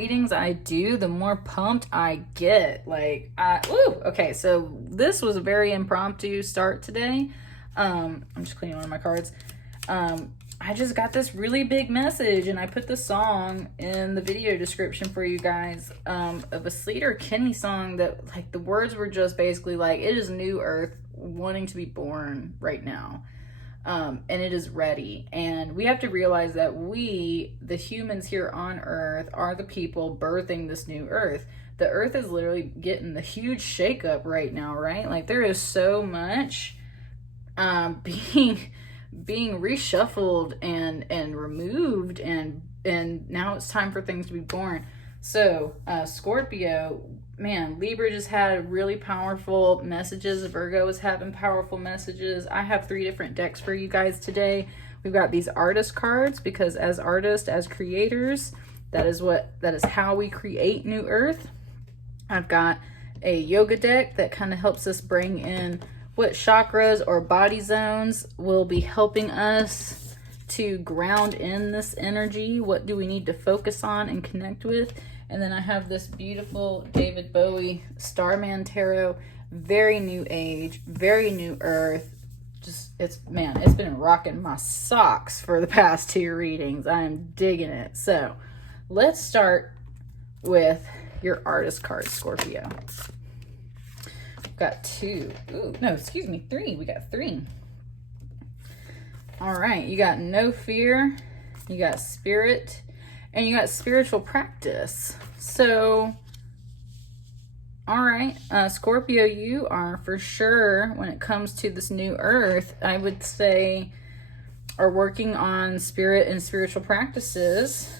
readings I do, the more pumped I get. Like, okay, so this was a very impromptu start today. I'm just cleaning one of my cards. I just got this really big message, and I put the song in the video description for you guys, of a Sleater Kinney song that, like, the words were just basically like, it is new earth wanting to be born right now. And it is ready. And we have to realize that we, the humans here on earth, are the people birthing this new earth. The earth is literally getting the huge shakeup right now, right? Like, there is so much being reshuffled and removed, and now it's time for things to be born. So Scorpio, man, Libra just had really powerful messages. Virgo is having powerful messages. I have 3 different decks for you guys today. We've got these artist cards, because as artists, as creators, that is how we create new earth. I've got a yoga deck that kind of helps us bring in what chakras or body zones will be helping us to ground in this energy. What do we need to focus on and connect with? And then I have this beautiful David Bowie Starman Tarot, very new age, very new earth. Just, it's been rocking my socks for the past 2 readings. I am digging it. So let's start with your artist card, Scorpio. We've got 2. Ooh, no, excuse me, 3. We got 3. All right, you got no fear, you got spirit, and you got spiritual practice. So, all right, Scorpio, you are for sure, when it comes to this new earth, I would say, are working on spirit and spiritual practices.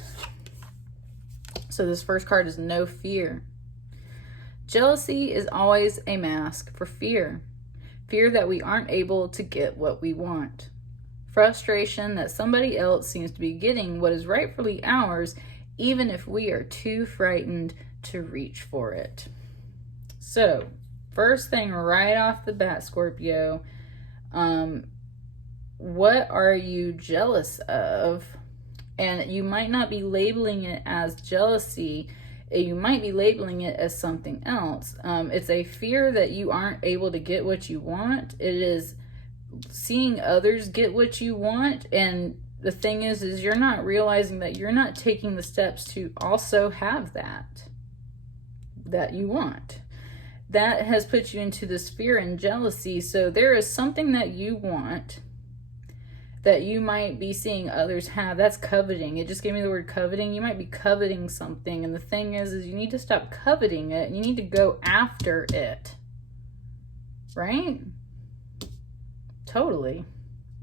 So this first card is no fear. Jealousy is always a mask for fear. Fear that we aren't able to get what we want. Frustration that somebody else seems to be getting what is rightfully ours, even if we are too frightened to reach for it. So, first thing right off the bat, Scorpio, what are you jealous of? And you might not be labeling it as jealousy. You might be labeling it as something else. It's a fear that you aren't able to get what you want. It is seeing others get what you want, and the thing is you're not realizing that you're not taking the steps to also have that you want. That has put you into this fear and jealousy. So there is something that you want that you might be seeing others have. That's coveting. It just gave me the word coveting. You might be coveting something, and the thing is you need to stop coveting it. You need to go after it, right? Totally.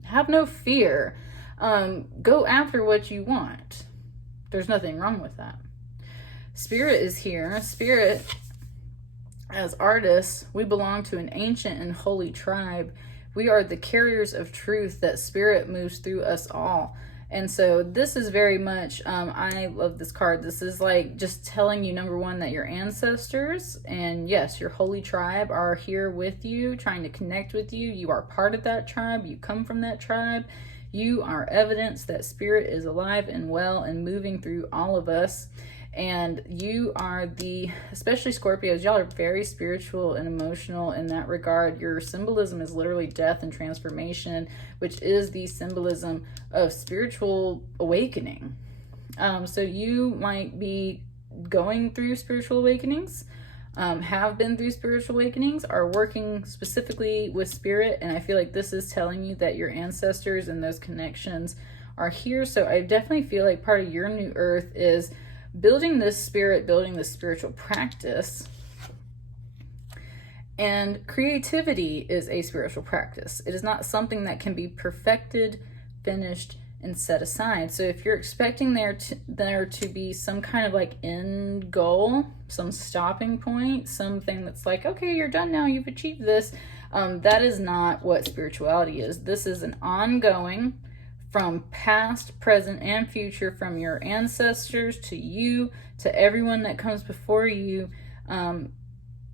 Have no fear. Go after what you want. There's nothing wrong with that. Spirit is here. Spirit, as artists, we belong to an ancient and holy tribe. We are the carriers of truth that spirit moves through us all. And so this is very much, I love this card. This is like just telling you, number one, that your ancestors and yes, your holy tribe are here with you, trying to connect with you. You are part of that tribe. You come from that tribe. You are evidence that spirit is alive and well and moving through all of us. And you are especially Scorpios, y'all are very spiritual and emotional in that regard. Your symbolism is literally death and transformation, which is the symbolism of spiritual awakening. So you might be going through spiritual awakenings, have been through spiritual awakenings, are working specifically with spirit. And I feel like this is telling you that your ancestors and those connections are here. So I definitely feel like part of your new earth is building this spirit, building this spiritual practice. And creativity is a spiritual practice. It is not something that can be perfected, finished, and set aside. So if you're expecting there to be some kind of like end goal, some stopping point, something that's like, okay, you're done now, you've achieved this, that is not what spirituality is. This is an ongoing, from past, present, and future, from your ancestors to you, to everyone that comes before you.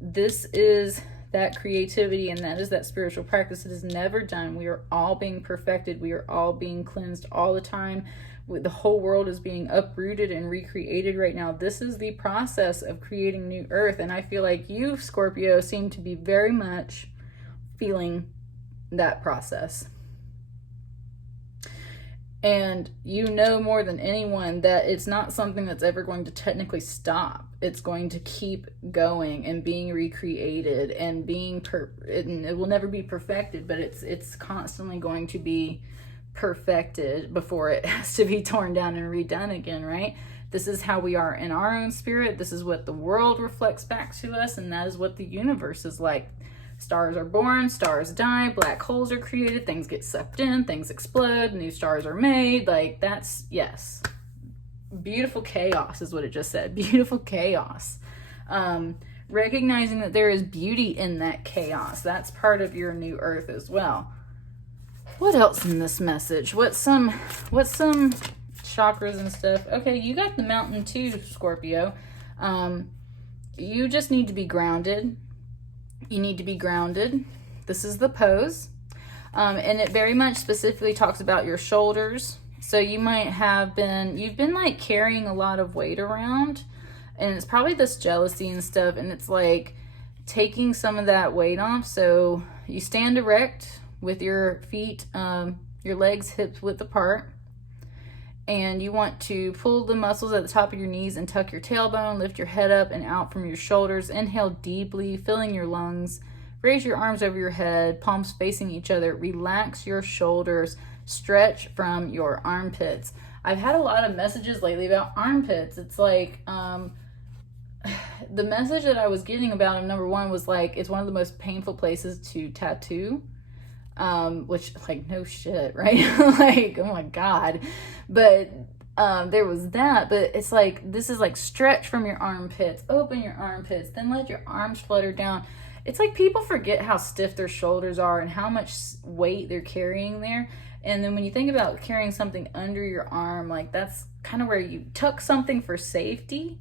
This is that creativity, and that is that spiritual practice. It is never done. We are all being perfected. We are all being cleansed all the time. The whole world is being uprooted and recreated right now. This is the process of creating new earth. And I feel like you, Scorpio, seem to be very much feeling that process. And you know more than anyone that it's not something that's ever going to technically stop. It's going to keep going and being recreated and being and it will never be perfected, but it's constantly going to be perfected before it has to be torn down and redone again, right? This is how we are in our own spirit. This is what the world reflects back to us, and that is what the universe is like. Stars are born, stars die, black holes are created, things get sucked in, things explode, new stars are made. Like, that's, yes. Beautiful chaos is what it just said. Beautiful chaos. Recognizing that there is beauty in that chaos. That's part of your new earth as well. What else in this message? What's some chakras and stuff? Okay, you got the mountain too, Scorpio. You just need to be grounded. You need to be grounded. This is the pose. And it very much specifically talks about your shoulders. So you might have you've been like carrying a lot of weight around, and it's probably this jealousy and stuff. And it's like taking some of that weight off. So you stand erect with your feet, your legs hips width apart. And you want to pull the muscles at the top of your knees and tuck your tailbone, lift your head up and out from your shoulders. Inhale deeply, filling your lungs. Raise your arms over your head, palms facing each other. Relax your shoulders. Stretch from your armpits. I've had a lot of messages lately about armpits. It's like, the message that I was getting about them, number one, was like, it's one of the most painful places to tattoo. Which, like, no shit, right? Like, oh my God. But there was that, but it's like, this is like stretch from your armpits, open your armpits, then let your arms flutter down. It's like people forget how stiff their shoulders are and how much weight they're carrying there. And then when you think about carrying something under your arm, like, that's kind of where you tuck something for safety,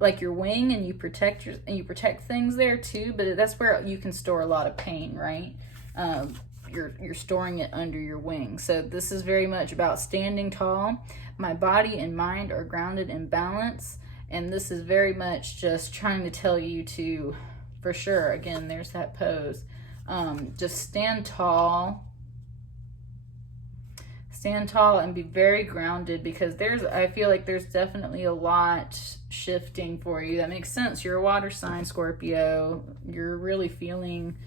like your wing, and you protect things there too. But that's where you can store a lot of pain, right? You're storing it under your wing. So this is very much about standing tall. My body and mind are grounded in balance. And this is very much just trying to tell you to, for sure, again, there's that pose. Just stand tall. Stand tall and be very grounded, because I feel like there's definitely a lot shifting for you. That makes sense. You're a water sign, Scorpio. You're really feeling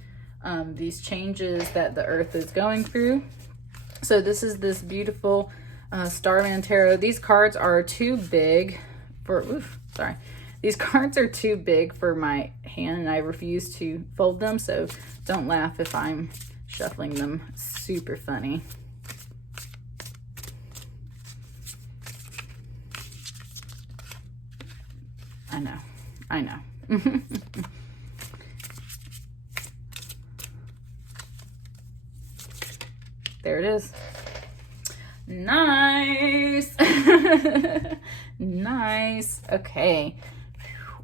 these changes that the earth is going through. So this is this beautiful Starman Tarot. These cards are too big for, these cards are too big for my hand, and I refuse to fold them. So don't laugh if I'm shuffling them super funny. I know. There it is. Nice. Nice. Okay.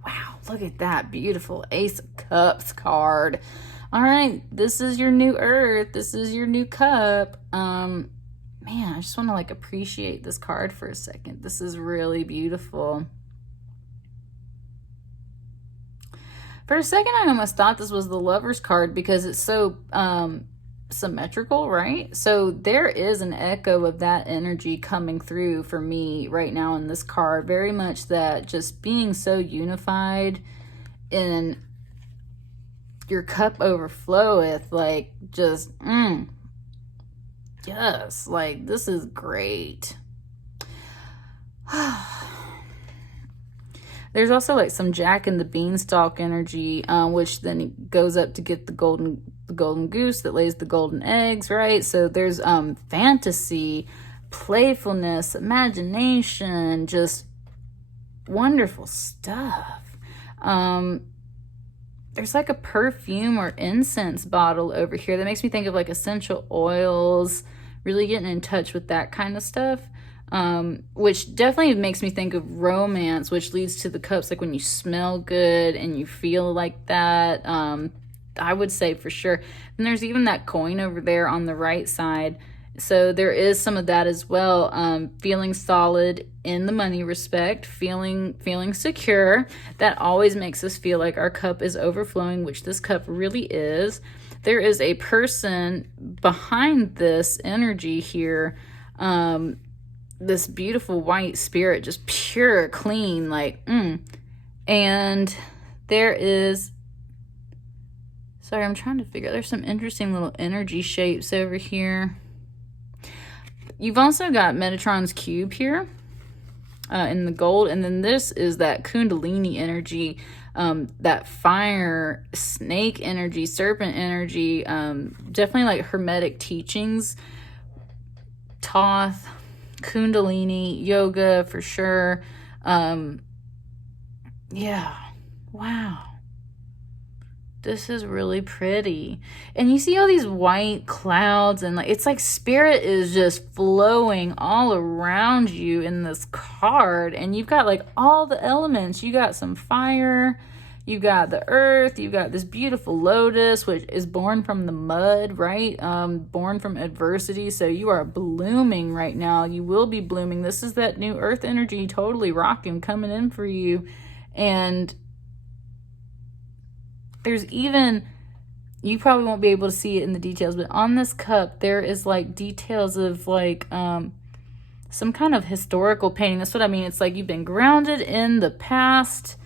Wow, look at that beautiful Ace of Cups card. All right, this is your new earth. This is your new cup. Man, I just want to like appreciate this card for a second. This is really beautiful. For a second, I almost thought this was the Lover's card because it's so symmetrical, right? So there is an echo of that energy coming through for me right now in this card. Very much that just being so unified in your cup overfloweth, like just, yes, like this is great. There's also like some Jack and the Beanstalk energy, which then goes up to get the golden goose that lays the golden eggs, right? So there's fantasy, playfulness, imagination, just wonderful stuff. There's like a perfume or incense bottle over here that makes me think of like essential oils, really getting in touch with that kind of stuff. Which definitely makes me think of romance, which leads to the cups, like when you smell good and you feel like that. I would say for sure. And there's even that coin over there on the right side. So there is some of that as well. Feeling solid in the money respect, feeling secure. That always makes us feel like our cup is overflowing, which this cup really is. There is a person behind this energy here. This beautiful white spirit, just pure, clean, like, And there is, sorry, I'm trying to figure, there's some interesting little energy shapes over here. You've also got Metatron's cube here in the gold. And then this is that Kundalini energy, that fire, snake energy, serpent energy, definitely like Hermetic teachings, Thoth, Kundalini, yoga for sure. Yeah, wow. This is really pretty. And you see all these white clouds, and like it's like spirit is just flowing all around you in this card. And you've got like all the elements. You got some fire, you got the earth, you got this beautiful lotus, which is born from the mud, right? Born from adversity. So you are blooming right now. You will be blooming. This is that new earth energy totally rocking, coming in for you. And there's even, you probably won't be able to see it in the details, but on this cup, there is like details of like some kind of historical painting. That's what I mean. It's like you've been grounded in the past.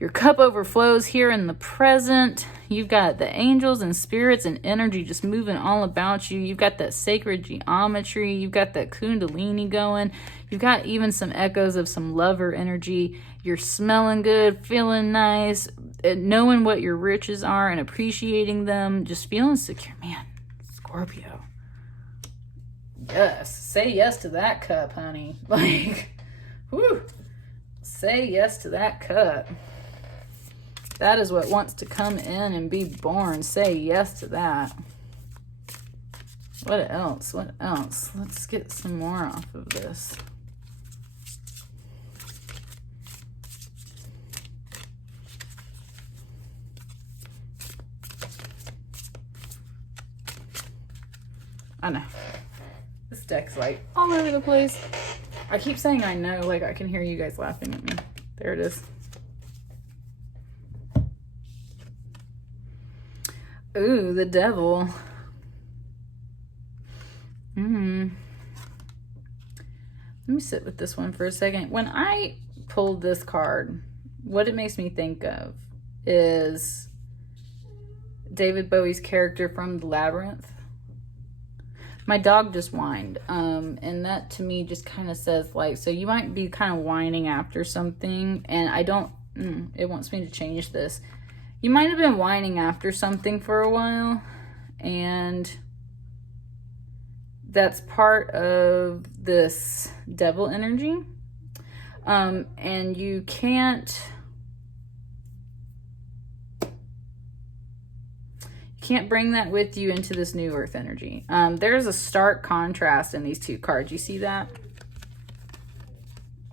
Your cup overflows here in the present. You've got the angels and spirits and energy just moving all about you. You've got that sacred geometry. You've got that Kundalini going. You've got even some echoes of some lover energy. You're smelling good, feeling nice, knowing what your riches are and appreciating them. Just feeling secure. Man, Scorpio. Yes. Say yes to that cup, honey. Like, whew. Say yes to that cup. That is what wants to come in and be born. Say yes to that. What else? What else? Let's get some more off of this. I know. This deck's like all over the place. I keep saying I know, like I can hear you guys laughing at me. There it is. Ooh, the devil. Let me sit with this one for a second. When I pulled this card, what it makes me think of is David Bowie's character from The Labyrinth. My dog just whined. And that to me just kind of says like, so you might be kind of whining after something, and I don't, it wants me to change this. You might have been whining after something for a while, and that's part of this devil energy. And you can't bring that with you into this new earth energy. There's a stark contrast in these two cards. You see that?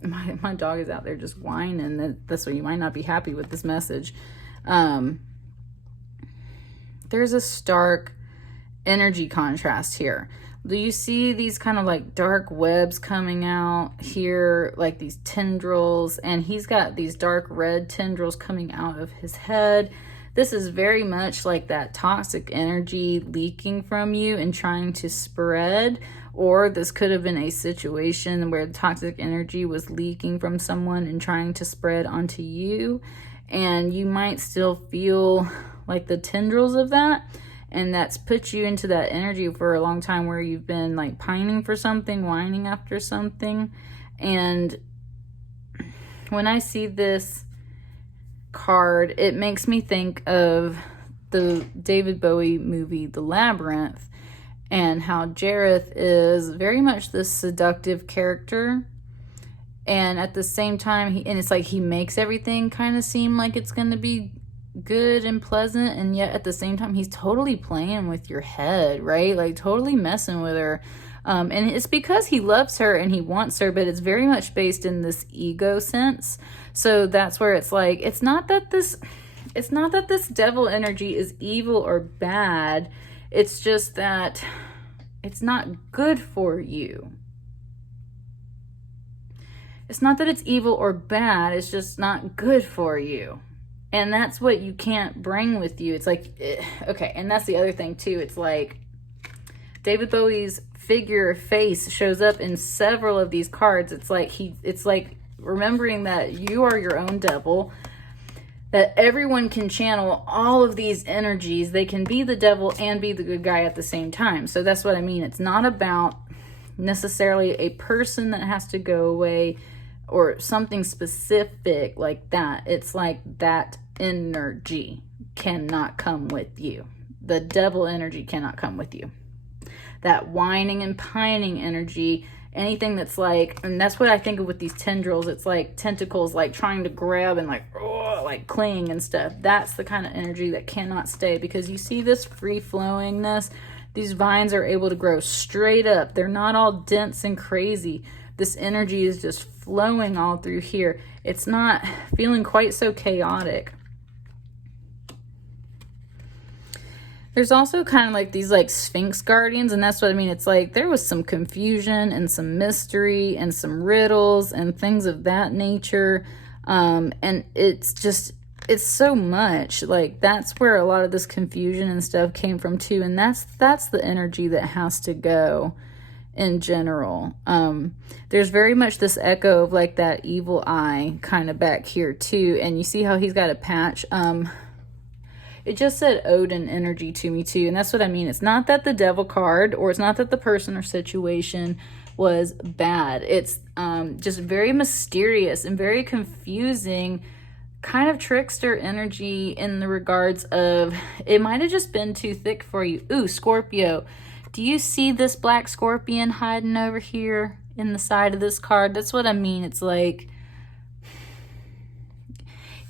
My dog is out there just whining. That's why you might not be happy with this message. There's a stark energy contrast here. Do you see these kind of like dark webs coming out here, like these tendrils, and he's got these dark red tendrils coming out of his head. This is very much like that toxic energy leaking from you and trying to spread, or this could have been a situation where the toxic energy was leaking from someone and trying to spread onto you. And you might still feel like the tendrils of that, and that's put you into that energy for a long time where you've been like pining for something, whining after something. And when I see this card, it makes me think of the David Bowie movie The Labyrinth, and how Jareth is very much this seductive character. And at the same time, it's like he makes everything kind of seem like it's going to be good and pleasant. And yet at the same time, he's totally playing with your head, right? Like totally messing with her. And it's because he loves her and he wants her, but it's very much based in this ego sense. So that's where it's like, it's not that this devil energy is evil or bad. It's just that It's not good for you. It's not that it's evil or bad, it's just not good for you. And that's what you can't bring with you. It's like, okay, and that's the other thing too. It's like David Bowie's face shows up in several of these cards. It's like remembering that you are your own devil, that everyone can channel all of these energies. They can be the devil and be the good guy at the same time. So that's what I mean. It's not about necessarily a person that has to go away or something specific like that. It's like that energy cannot come with you. The devil energy cannot come with you. That whining and pining energy, anything that's like, and that's what I think of with these tendrils. It's like tentacles, like trying to grab and like, oh, like cling and stuff. That's the kind of energy that cannot stay, because you see this free flowingness. These vines are able to grow straight up. They're not all dense and crazy. This energy is just flowing all through here. It's not feeling quite so chaotic. There's also kind of like these like Sphinx guardians, and that's what I mean. It's like there was some confusion and some mystery and some riddles and things of that nature. And it's so much. Like that's where a lot of this confusion and stuff came from too. And that's the energy that has to go in general. There's very much this echo of like that evil eye kind of back here too. And you see how he's got a patch. It just said Odin energy to me too. And that's what I mean. It's not that the devil card, or it's not that the person or situation was bad. It's just very mysterious and very confusing, kind of trickster energy in the regards of it might have just been too thick for you. Ooh, Scorpio. Do you see this black scorpion hiding over here in the side of this card? That's what I mean. It's like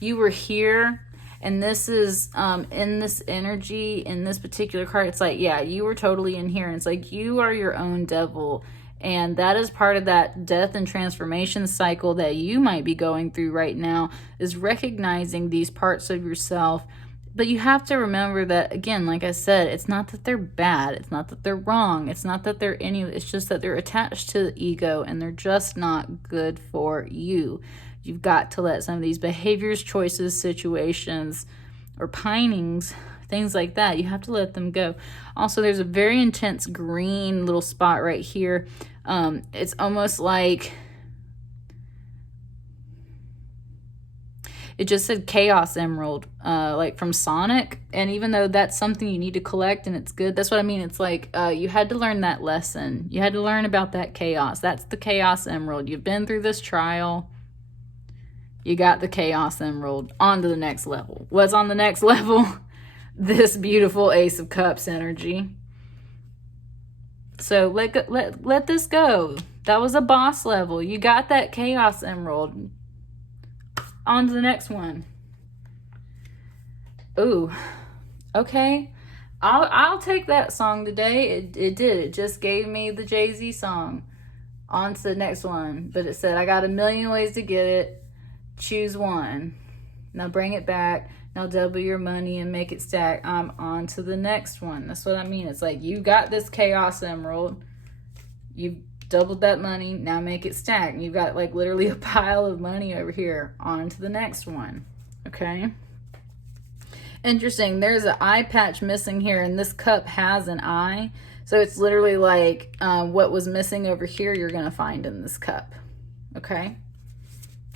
you were here. And this is in this energy, in this particular card, it's like, yeah, you were totally in here. And it's like you are your own devil. And that is part of that death and transformation cycle that you might be going through right now, is recognizing these parts of yourself. But you have to remember that, again, like I said, it's not that they're bad. It's not that they're wrong. It's not that they're it's just that they're attached to the ego and they're just not good for you. You've got to let some of these behaviors, choices, situations, or pinings, things like that, you have to let them go. Also, there's a very intense green little spot right here. It's almost like, it just said Chaos Emerald, like from Sonic. And even though that's something you need to collect and it's good, that's what I mean. It's like you had to learn that lesson. You had to learn about that chaos. That's the Chaos Emerald. You've been through this trial. You got the Chaos Emerald. On to the next level. What's on the next level? This beautiful Ace of Cups energy. So let this go. That was a boss level. You got that Chaos Emerald. On to the next one. Ooh. Okay. I'll take that song today. It did. It just gave me the Jay-Z song. On to the next one. But it said, I got a million ways to get it. Choose one. Now bring it back. Now double your money and make it stack. I'm on to the next one. That's what I mean. It's like you got this Chaos Emerald. You've doubled that money. Now make it stack. And you've got like literally a pile of money over here. On to the next one. Okay. Interesting. There's an eye patch missing here, and this cup has an eye. So it's literally like what was missing over here, you're going to find in this cup. Okay.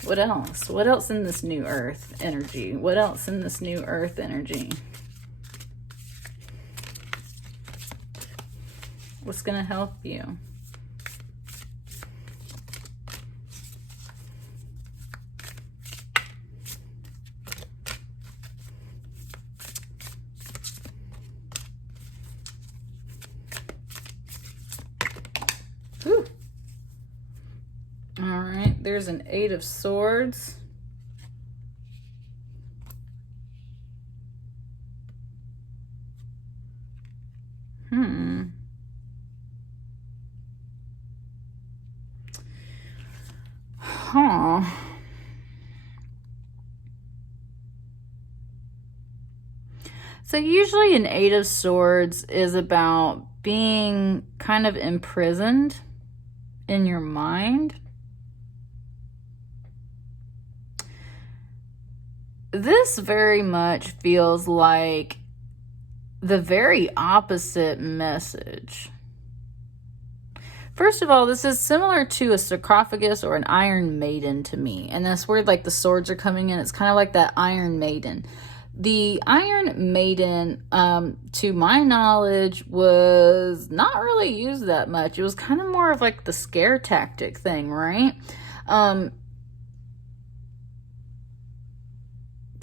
What else? What else in this new earth energy? What else in this new earth energy? What's going to help you? Whew. All right, there's an 8 of Swords. Huh. So usually an Eight of Swords is about being kind of imprisoned in your mind. This very much feels like the very opposite message. First of all, this is similar to a sarcophagus or an Iron Maiden to me. And that's where like the swords are coming in. It's kind of like that Iron Maiden. The Iron Maiden, to my knowledge, was not really used that much. It was kind of more of like the scare tactic thing, right?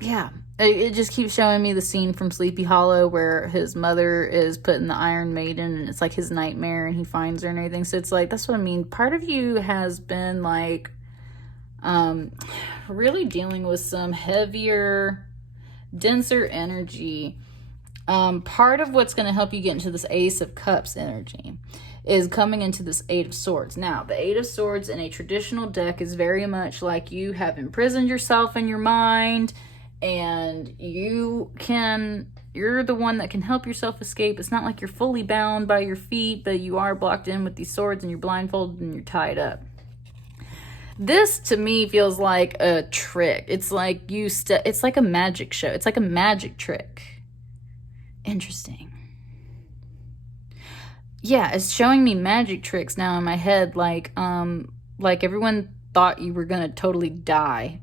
Yeah, it just keeps showing me the scene from Sleepy Hollow where his mother is putting the Iron Maiden and it's like his nightmare and he finds her and everything. So it's like, that's what I mean. Part of you has been like really dealing with some heavier, denser energy. Part of what's going to help you get into this Ace of Cups energy is coming into this Eight of Swords. Now, the Eight of Swords in a traditional deck is very much like you have imprisoned yourself in your mind, and you're the one that can help yourself escape. It's not like you're fully bound by your feet, but you are blocked in with these swords and you're blindfolded and you're tied up. This to me feels like a trick. It's like it's like a magic show. It's like a magic trick. Interesting. Yeah, it's showing me magic tricks now in my head, like everyone thought you were gonna totally die,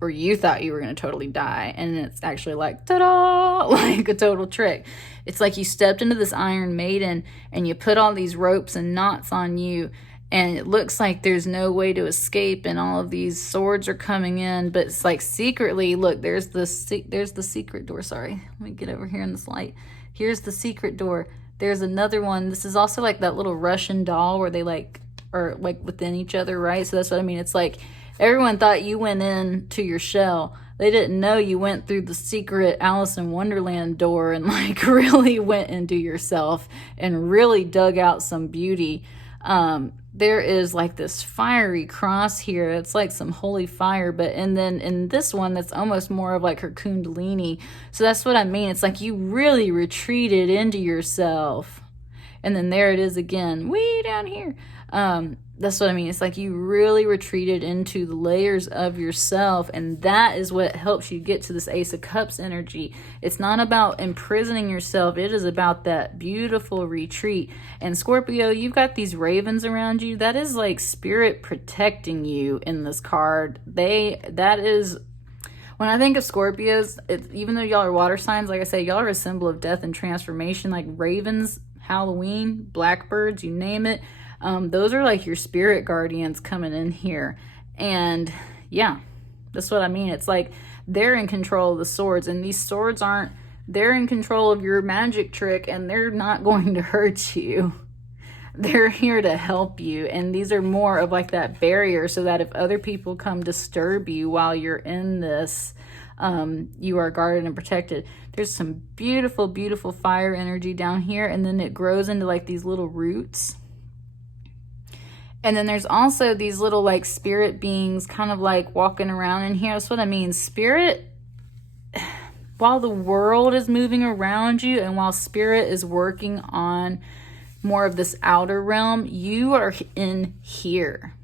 or you thought you were gonna totally die, and it's actually like, ta-da, like a total trick. It's like you stepped into this Iron Maiden and you put all these ropes and knots on you, and it looks like there's no way to escape, and all of these swords are coming in, but it's like secretly, look, there's the secret door. Sorry, let me get over here in this light. Here's the secret door. There's another one. This is also like that little Russian doll where they like are like within each other, right? So that's what I mean. It's like everyone thought you went into your shell. They didn't know you went through the secret Alice in Wonderland door and like really went into yourself and really dug out some beauty. There is like this fiery cross here. It's like some holy fire, and then in this one, that's almost more of like her kundalini. So that's what I mean. It's like you really retreated into yourself. And then there it is again, way down here. That's what I mean. It's like you really retreated into the layers of yourself, and that is what helps you get to this Ace of Cups energy. It's not about imprisoning yourself. It is about that beautiful retreat. And Scorpio, you've got these ravens around you. That is like spirit protecting you in this card. That is, when I think of Scorpios, even though y'all are water signs, like I say, y'all are a symbol of death and transformation, like ravens, Halloween, blackbirds, you name it. Those are like your spirit guardians coming in here. And yeah, that's what I mean. It's like they're in control of the swords, and these swords they're in control of your magic trick, and they're not going to hurt you. They're here to help you. And these are more of like that barrier, so that if other people come disturb you while you're in this, you are guarded and protected. There's some beautiful, beautiful fire energy down here, and then it grows into like these little roots. And then there's also these little like spirit beings kind of like walking around in here. That's what I mean. Spirit, while the world is moving around you and while spirit is working on more of this outer realm, you are in here.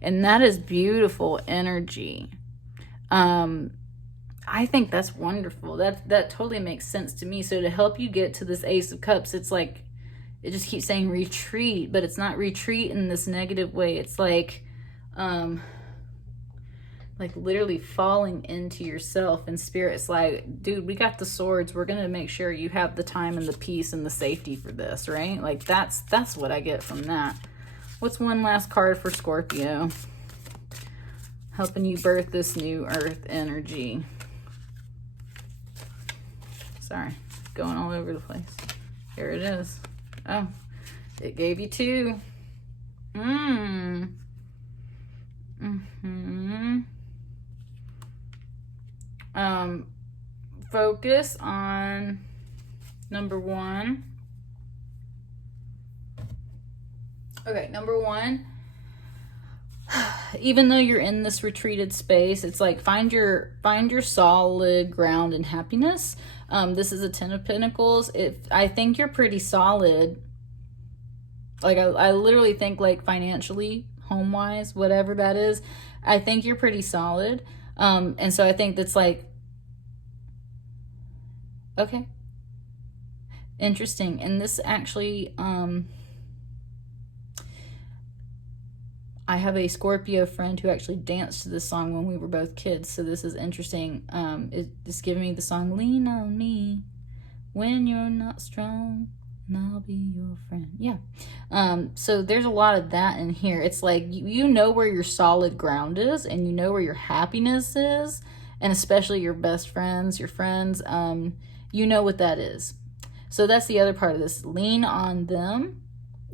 And that is beautiful energy. I think that's wonderful. That totally makes sense to me. So to help you get to this Ace of Cups, it's like, it just keeps saying retreat, but it's not retreat in this negative way. It's like literally falling into yourself, and spirit's like, dude, we got the swords. We're going to make sure you have the time and the peace and the safety for this, right? Like that's what I get from that. What's one last card for Scorpio? Helping you birth this new earth energy. Sorry, going all over the place. Here it is. Oh, it gave you two. Focus on number one. Okay, number one. Even though you're in this retreated space, it's like find your solid ground and happiness. This is a 10 of Pentacles. I think you're pretty solid. Like, I literally think, like, financially, home-wise, whatever that is, I think you're pretty solid. And so I think that's, like, okay. Interesting. And this actually, I have a Scorpio friend who actually danced to this song when we were both kids. So this is interesting. It's giving me the song, Lean on Me When You're Not Strong, and I'll be your friend. Yeah. So there's a lot of that in here. It's like, you know where your solid ground is, and you know where your happiness is, and especially your best friends, your friends, you know what that is. So that's the other part of this. Lean on them.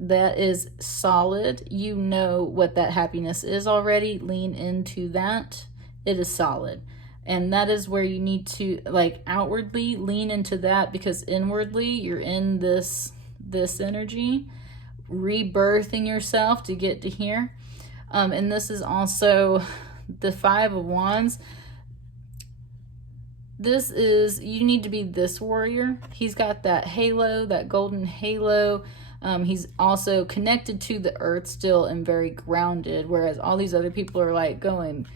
That is solid. You know what that happiness is already. Lean into that. It is solid. And that is where you need to, like, outwardly lean into that, because inwardly you're in this energy, rebirthing yourself to get to here. And this is also the 5 of Wands. This is, you need to be this warrior. He's got that halo, that golden halo. He's also connected to the earth still and very grounded, whereas all these other people are like going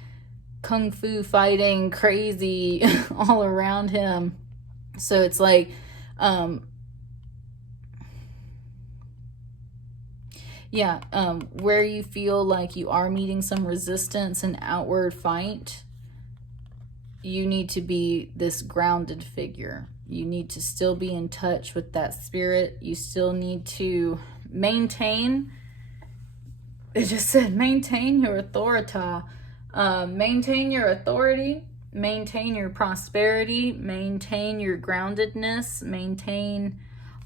kung fu fighting crazy all around him. So it's like, where you feel like you are meeting some resistance and outward fight, you need to be this grounded figure. You need to still be in touch with that spirit. You still need to maintain, it just said maintain your authority. Maintain your authority, maintain your prosperity, maintain your groundedness, maintain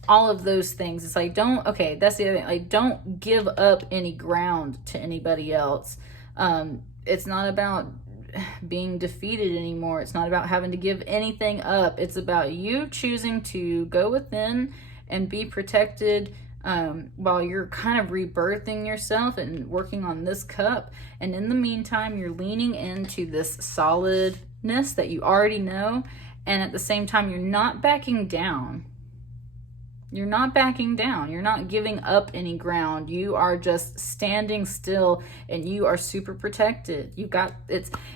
all of those things. It's like, that's the other thing. Like, don't give up any ground to anybody else. It's not about being defeated anymore. It's not about having to give anything up. It's about you choosing to go within and be protected while you're kind of rebirthing yourself and working on this cup. And in the meantime, you're leaning into this solidness that you already know, and at the same time, you're not backing down. You're not backing down. You're not giving up any ground. You are just standing still, and you are super protected.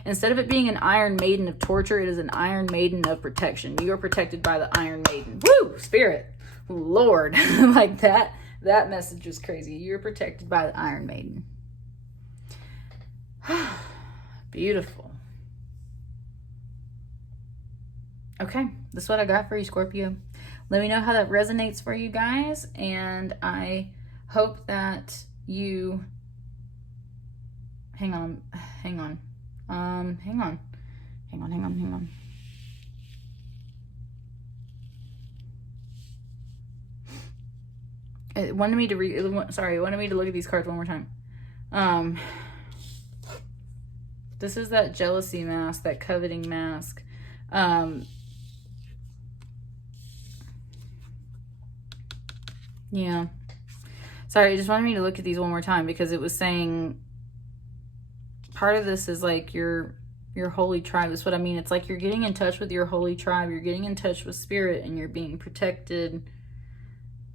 Instead of it being an Iron Maiden of torture, it is an Iron Maiden of protection. You are protected by the Iron Maiden. Woo! Spirit. Lord. Like that message was crazy. You're protected by the Iron Maiden. Beautiful. Okay, that's what I got for you, Scorpio. Let me know how that resonates for you guys, and I hope that you hang on. It wanted me to look at these cards one more time. This is that jealousy mask, that coveting mask. Yeah. Sorry, it just wanted me to look at these one more time, because it was saying part of this is like your holy tribe. That's what I mean. It's like you're getting in touch with your holy tribe. You're getting in touch with spirit, and you're being protected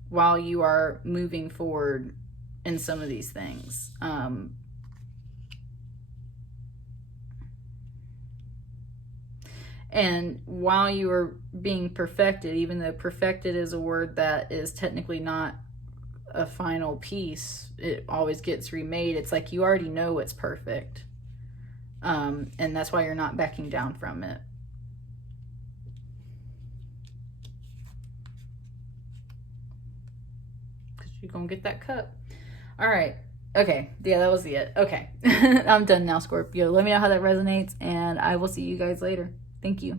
while you are moving forward in some of these things. And while you are being perfected, even though perfected is a word that is technically not a final piece, it always gets remade. It's like you already know what's perfect. And that's why you're not backing down from it. Because you're going to get that cup. All right. Okay. Yeah, that was it. Okay. I'm done now, Scorpio. Let me know how that resonates, and I will see you guys later. Thank you.